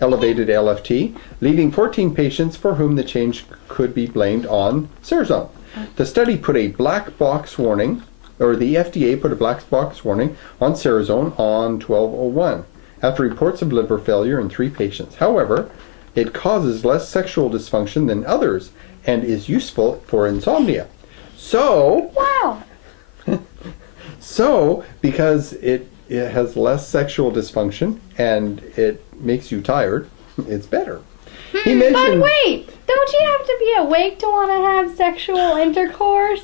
elevated LFT, leaving 14 patients for whom the change could be blamed on Cerazone. The study put a black box warning, or the FDA put a black box warning on Cerazone on 1201 after reports of liver failure in 3 patients. However, it causes less sexual dysfunction than others and is useful for insomnia. So, Wow. because it has less sexual dysfunction and it makes you tired, it's better. He But mentioned, wait, don't you have to be awake to want to have sexual intercourse?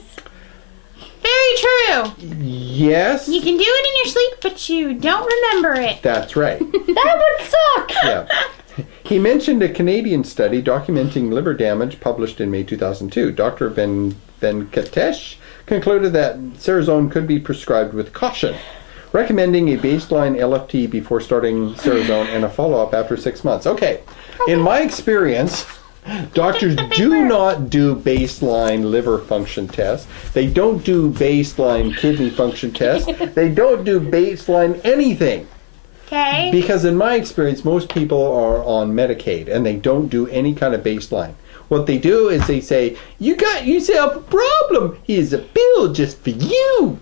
Very true. yes, You can do it in your sleep, but you don't remember it. that's right. That would suck. Yeah. He mentioned a Canadian study documenting liver damage published in May 2002. Dr. Venkatesh concluded that Cerazone could be prescribed with caution, recommending a baseline LFT before starting Cerazone and a follow-up after 6 months. Okay, in my experience, doctors do not do baseline liver function tests. They don't do baseline kidney function tests. They don't do baseline anything. Okay. Because in my experience, most people are on Medicaid and they don't do any kind of baseline. What they do is they say, "You got yourself a problem. Here's a pill just for you."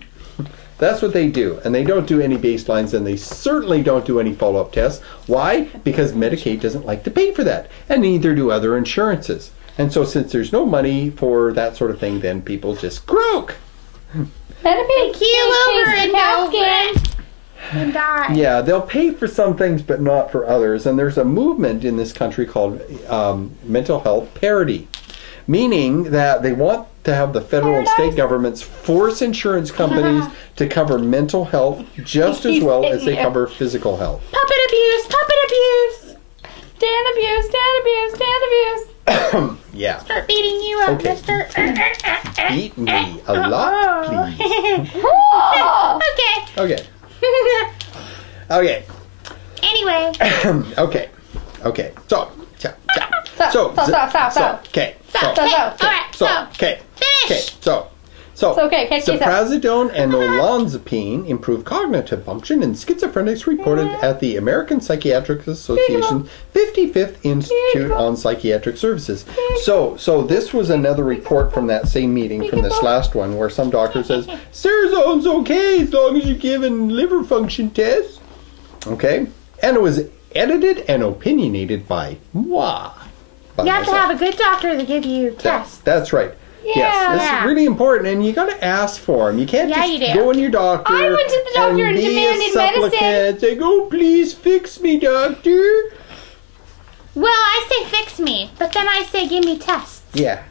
That's what they do. And they don't do any baselines, and they certainly don't do any follow-up tests. Why? Because Medicaid doesn't like to pay for that. And neither do other insurances. And so since there's no money for that sort of thing, then people just croak. That'd be Keel over and cat go scan. and die. Yeah, they'll pay for some things, but not for others. And there's a movement in this country called mental health parity, meaning that they want to have the federal and state governments force insurance companies to cover mental health just as well as they cover physical health. Puppet abuse. Puppet abuse. Stand abuse, stand abuse, stand abuse. Yeah. Start beating you up, Okay. mister. Beat me a lot, please. Oh! Okay. Okay. Okay. Anyway. Okay. Okay. So. Stop, stop, stop, stop. Okay. Stop, stop, stop. Alright, so. Okay. Finish. Okay. So, okay, catch this up. ziprasidone and olanzapine improve cognitive function in schizophrenics reported at the American Psychiatric Association 55th Institute on Psychiatric Services. So this was another report from that same meeting from this last one where some doctor says, Sarazone's okay as long as you're given liver function tests. Okay? And it was edited and opinionated by moi. You have to have a good doctor to give you tests. That's right. Yes, this is really important, and you got to ask for them. You can't just go in your doctor. I went to the doctor and demanded medicine. Say, "Oh, please fix me, doctor." Well, I say fix me, but then I say give me tests. Yeah,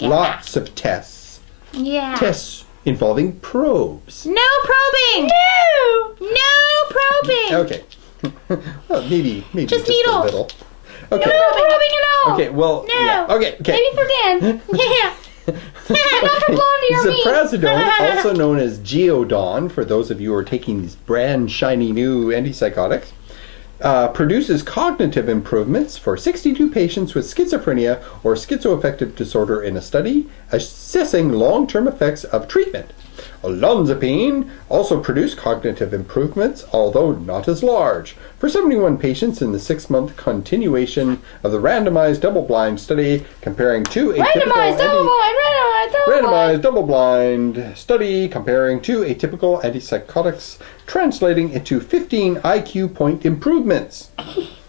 lots of tests. Yeah. Tests involving probes. No probing. No probing. Okay. Well, maybe just a needles. little. Okay. No probing at all. Okay. Well. No. Yeah. Okay. Maybe for Dan. Yeah. Not for Blondie or me. Ziprasidone, also known as Geodon, for those of you who are taking these brand shiny new antipsychotics, produces cognitive improvements for 62 patients with schizophrenia or schizoaffective disorder in a study assessing long-term effects of treatment. Olanzapine also produced cognitive improvements, although not as large, for 71 patients in the 6-month continuation of the randomized double-blind study comparing two Randomized double-blind study comparing two atypical antipsychotics, translating into 15 IQ point improvements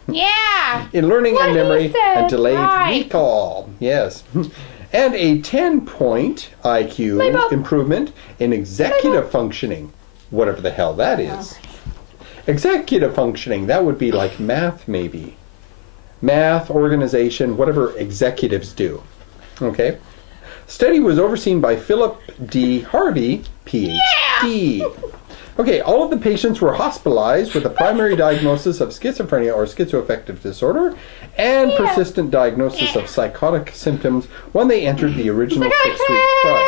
Yeah. in learning and memory and delayed Right. recall. Yes. And a 10-point IQ improvement in executive functioning, whatever the hell that is. Executive functioning, that would be like math maybe. Math, organization, whatever executives do. Okay? Study was overseen by Philip D. Harvey, PhD. Okay, all of the patients were hospitalized with a primary diagnosis of schizophrenia or schizoaffective disorder and persistent diagnosis of psychotic symptoms when they entered the original 6-week trial.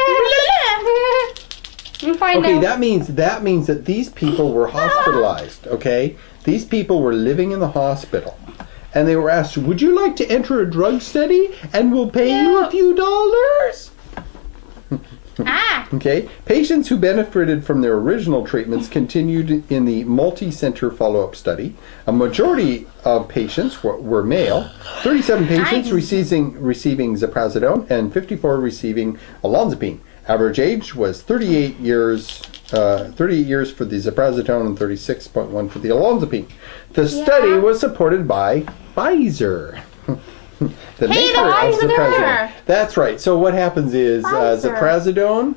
Okay, that means that these people were hospitalized, okay? These people were living in the hospital. And they were asked, would you like to enter a drug study and we'll pay you a few dollars? Okay, patients who benefited from their original treatments continued in the multi-center follow-up study. A majority of patients were male, 37 patients receiving ziprasidone and 54 receiving olanzapine. Average age was 38 years for the ziprasidone and 36.1 for the olanzapine. The study was supported by Pfizer. The maker of ziprasidone. That's right. So what happens is ziprasidone.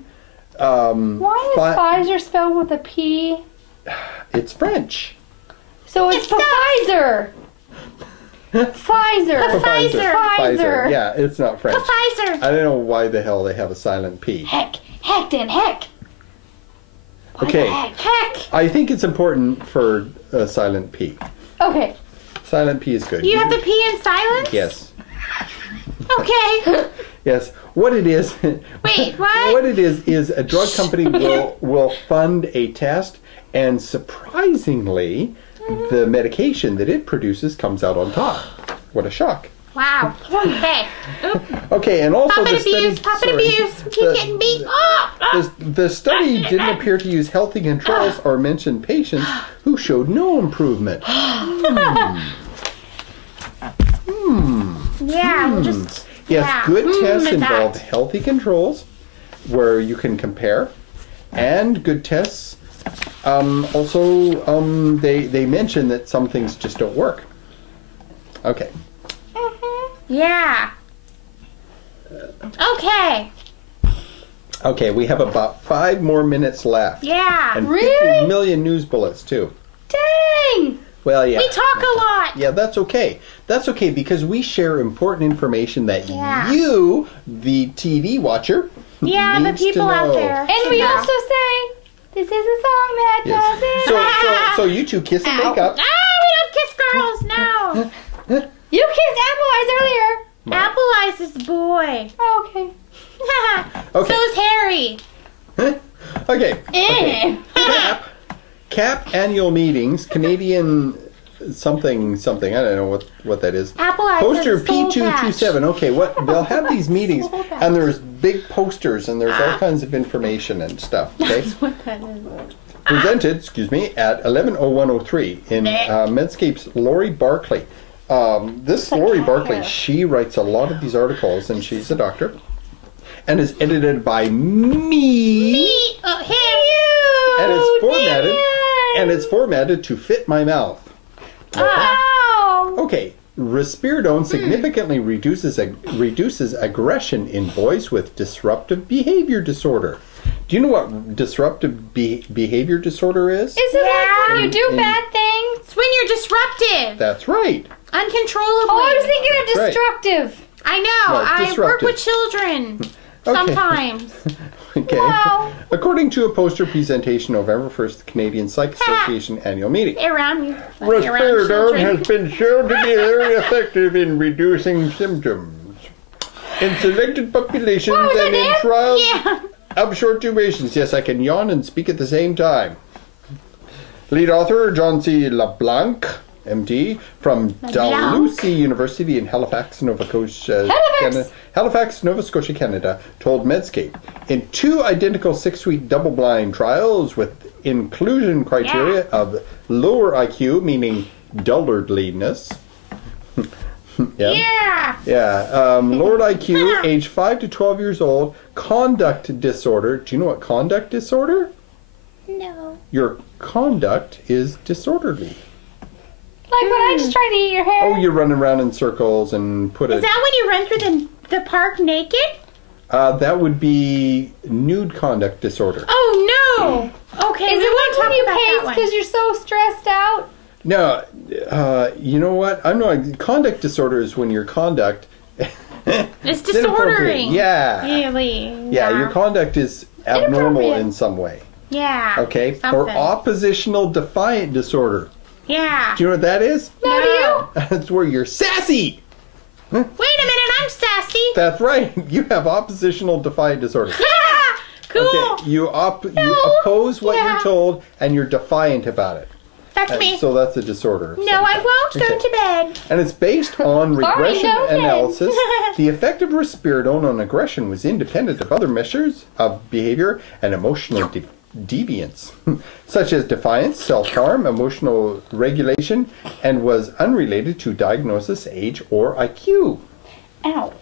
Why is Pfizer spelled with a P? It's French. So it's Pfizer. Pfizer. Yeah, it's not French. Pfizer. I don't know why the hell they have a silent P. Heck. Okay. Heck. I think it's important for a silent P. Okay. Silent P is good. You have the P in silence? Yes. Okay. Yes. What it is. Wait, what? What it is a drug company will fund a test, and surprisingly, the medication that it produces comes out on top. What a shock. Wow. Okay. Okay, and also Puppet the abuse, study. puppet abuse. Keep getting beat. The study didn't appear to use healthy controls or mention patients who showed no improvement. Yeah, we'll just. Yes, yeah. good tests At involve that. healthy controls where you can compare, and good tests also they mention that some things just don't work. Okay. Yeah. Okay. Okay, we have about 5 more minutes left. Yeah. And Really? 50 million news bullets too. Dang. Well, yeah. We talk a lot. Yeah, that's okay. That's okay because we share important information that Yeah. you, the TV watcher, Yeah, the needs to people out know. there. And we also say, this is a song that Yes. doesn't. So you two kiss and make up. Ah, we don't kiss girls, no. You kissed Apple Eyes earlier. Apple Eyes is boy. Oh, okay. Okay. So is Harry. Okay. CAP annual meetings, Canadian something. I don't know what that is. Apple Eyes Poster is a soul P227. Okay, what they'll have these meetings, And there's big posters, and there's all kinds of information and stuff. Okay. What that is. Presented, at 11:01:03 in Medscape's Lori Barkley. This Lori Barkley, she writes a lot of these articles, and she's a doctor, and is edited by me. Him. And it's formatted to fit my mouth. Oh. Okay, risperidone significantly reduces aggression in boys with disruptive behavior disorder. Do you know what disruptive behavior disorder is? Is it like when you do bad things? It's when you're disruptive. That's right. Uncontrollably. Oh, I was thinking of Right. destructive. I know. No, I work disruptive. with children. Okay. Sometimes. Okay. Wow. According to a poster presentation November 1st, the Canadian Psych Association annual meeting. Stay around you. Risperidone has been shown to be very effective in reducing symptoms in selected populations and in trials Yeah. of short durations. Yes, I can yawn and speak at the same time. Lead author John C. LeBlanc, MD, from Dalhousie University in Halifax, Nova Scotia, Canada, told Medscape, in 2 identical 6-week double-blind trials with inclusion criteria of lower IQ, meaning dullardliness. Yeah. Lowered IQ, age 5 to 12 years old, conduct disorder. Do you know what conduct disorder? No. Your conduct is disorderly. Like when I just try to eat your hair. Oh, you're running around in circles and put Is that when you run through the park naked? that would be nude conduct disorder. Oh no. Okay. Is we it won't like when talk you about that pace one. because you're so stressed out? No, you know what? I'm not. Conduct disorder is when your conduct. It's is inappropriate. disordering. Yeah. Really. Yeah, your conduct is abnormal Inappropriate. in some way. Yeah. Okay? Something. Or oppositional defiant disorder. Yeah. Do you know what that is? No, do you? That's where you're sassy. Wait a minute, I'm sassy. That's right. You have oppositional defiant disorder. Cool. Okay, you oppose what you're told, and you're defiant about it. That's me. So that's a disorder. No, I won't go Okay. to bed. And it's based on regression noted. analysis. The effect of risperidone on aggression was independent of other measures of behavior and emotional deviance, such as defiance, self-harm, emotional regulation, and was unrelated to diagnosis, age, or IQ. Ow.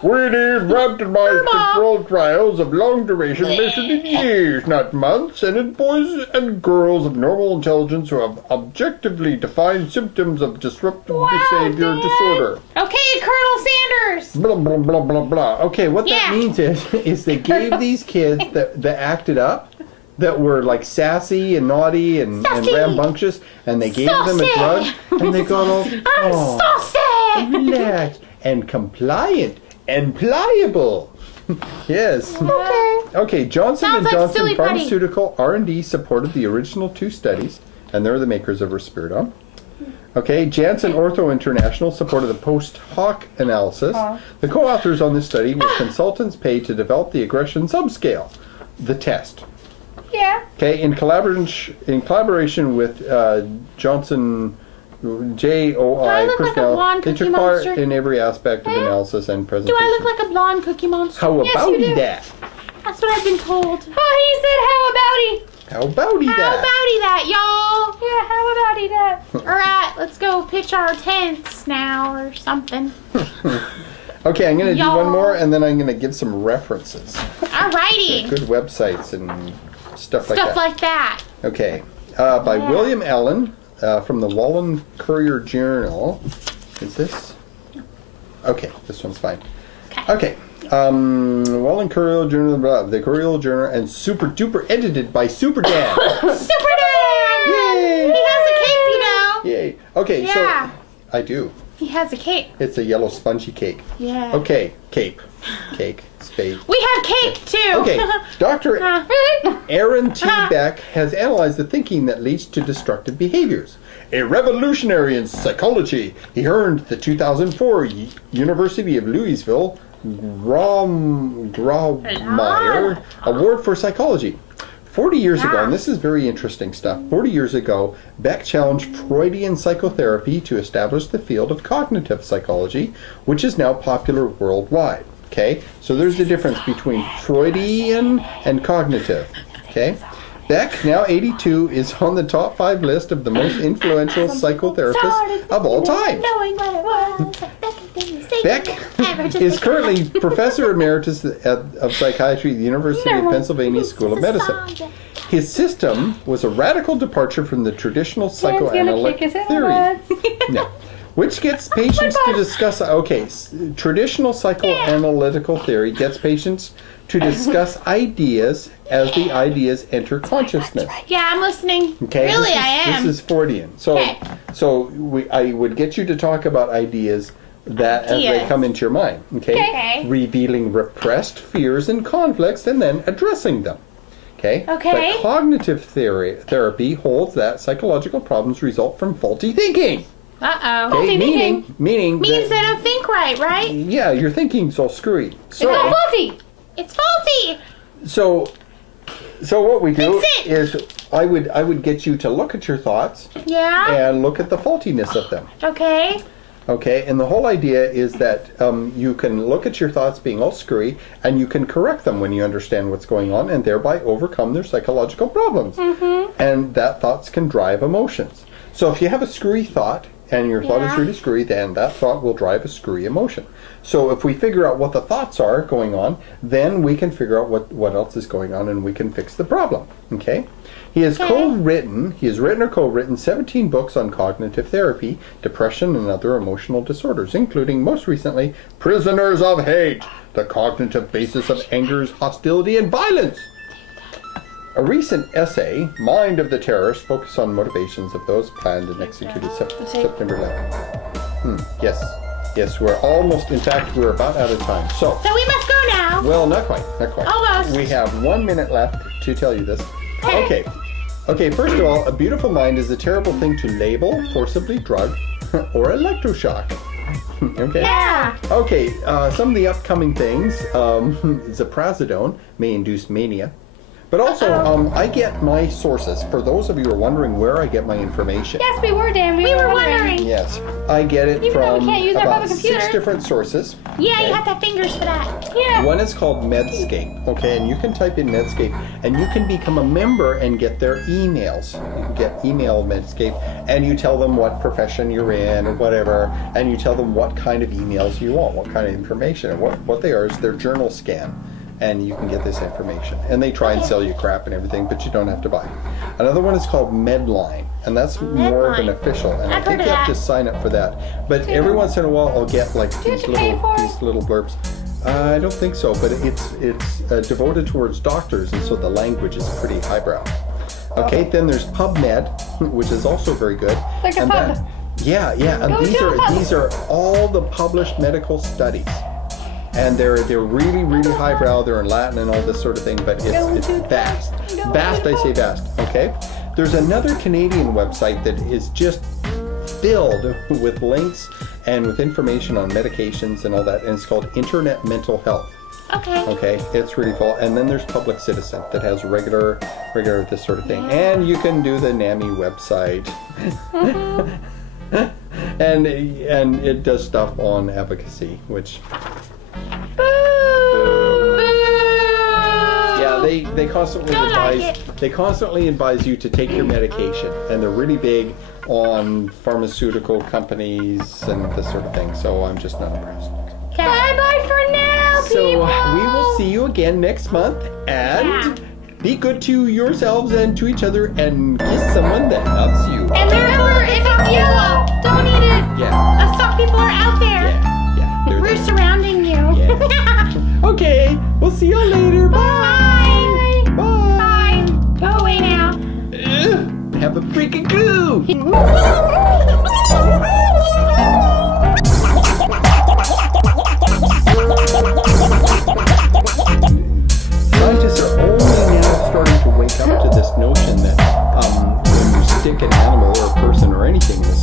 We need randomized controlled trials of long duration measured in years, not months, and in boys and girls of normal intelligence who have objectively defined symptoms of disruptive behavior disorder. Okay, Colonel Sanders. Blah, blah, blah, blah, blah. Okay, what that Yeah. means is they gave these kids that acted up, that were like sassy and naughty and Sassy. rambunctious, and they gave them a drug, and they got all, I'm saucy. relaxed and compliant and pliable. Yes. Okay, Johnson Sounds and like Johnson silly putty. Pharmaceutical R&D supported the original 2 studies, and they're the makers of risperidone. Okay, Janssen Ortho International supported the post hoc analysis. The co-authors on this study were consultants paid to develop the aggression subscale, the test. Yeah. Okay, in collaboration with Johnson JOI Do I look like a personnel, blonde they Cookie took part Monster? in every aspect of analysis and Do presentation. I look like a blonde Cookie Monster? How Yes, about you do. that? That's what I've been told. Oh, he said how abouty. How about How that? abouty that, y'all? Yeah, how abouty that? Alright, let's go pitch our tents now or something. Okay, I'm going to do Y'all. one more, and then I'm going to give some references. Alrighty. Good websites and stuff like Stuff that. like that. Okay, by William Allen from the Wallen Courier Journal. Is this? Okay, this one's fine. Okay. Wallen Courier Journal, the Courier Journal, and Super Duper edited by Super Dad. Super Dad! Yay! He has a cape, you know. Yay. Okay, Yeah. so I do. He has a cape. It's a yellow spongy cake. Yeah. Okay, cape. Cake. Spade. We have cake too. Okay, Dr. Really? Aaron T. Beck has analyzed the thinking that leads to destructive behaviors. A revolutionary in psychology, he earned the 2004 University of Louisville Grawemeyer Award for Psychology. 40 years ago, and this is very interesting stuff, 40 years ago, Beck challenged Freudian psychotherapy to establish the field of cognitive psychology, which is now popular worldwide. Okay, so there's the difference between Freudian and cognitive. Okay, Beck, now 82, is on the top 5 list of the most influential psychotherapists of all time. Beck is currently Professor Emeritus of Psychiatry at the University of Pennsylvania School of Medicine. His system was a radical departure from the traditional psychoanalytic theory. No. Which gets patients to discuss, traditional psychoanalytical theory gets patients to discuss ideas as the ideas enter consciousness. Yeah, I'm listening. Okay, Really, I am. This is Freudian. So I would get you to talk about ideas that as they come into your mind. Okay? Revealing repressed fears and conflicts and then addressing them. Okay? But cognitive therapy holds that psychological problems result from faulty thinking. Uh-oh. Okay? Meaning Means they don't think right? Yeah, your thinking's all screwy. So, it's all faulty. It's faulty. So what we do is I would get you to look at your thoughts and look at the faultiness of them. Okay. Okay, and the whole idea is that you can look at your thoughts being all screwy and you can correct them when you understand what's going on and thereby overcome their psychological problems. And that thoughts can drive emotions. So if you have a screwy thought and your thought is really screwy, then that thought will drive a screwy emotion. So if we figure out what the thoughts are going on, then we can figure out what else is going on and we can fix the problem. Okay? He has written or co-written 17 books on cognitive therapy, depression, and other emotional disorders, including most recently, Prisoners of Hate, the cognitive basis of angers, hostility, and violence. A recent essay, Mind of the Terrorist, focused on motivations of those planned and executed September 11th. Yes, we're almost, in fact, we're about out of time. So we must go now. Well, not quite. Almost. We have 1 minute left to tell you this. Okay, first of all, a beautiful mind is a terrible thing to label, forcibly drug, or electroshock. Okay? Yeah. Okay, some of the upcoming things, Ziprasidone may induce mania. But also, I get my sources. For those of you who are wondering where I get my information. Yes, we were, Dan. We were wondering. Yes, I get it Even though we from can't use our about public computers. 6 different sources. Yeah, you have to have fingers for that. Yeah. One is called Medscape, okay, and you can type in Medscape, and you can become a member and get their emails. You can get email Medscape, and you tell them what profession you're in or whatever, and you tell them what kind of emails you want, what kind of information, and what they are is their journal scan. And you can get this information. And they try and sell you crap and everything, but you don't have to buy. Another one is called Medline, and that's more of an official. And I think you have to sign up for that. But every once in a while, I'll get like these little blurbs. I don't think so, but it's devoted towards doctors, and so the language is pretty highbrow. Okay, then there's PubMed, which is also very good. Like a pub. Yeah, and these are all the published medical studies. And they're really, really highbrow. They're in Latin and all this sort of thing, but it's vast. Vast, I say vast, okay? There's another Canadian website that is just filled with links and with information on medications and all that, and it's called Internet Mental Health. Okay, it's really full. And then there's Public Citizen that has regular this sort of thing. And you can do the NAMI website. and it does stuff on advocacy, which... Yeah, they constantly advise you to take your medication, and they're really big on pharmaceutical companies and this sort of thing. So I'm just not impressed. Bye for now, people. So we will see you again next month, and be good to yourselves and to each other, and kiss someone that loves you. And remember, if it's yellow, don't eat it. Yeah. Some people are out there. Yeah. We're surrounding you. Yeah. Okay, we'll see you later. Bye. Bye. Go away now. Have a freaking clue. Scientists are only now starting to wake up to this notion that when you stick an animal or a person or anything in the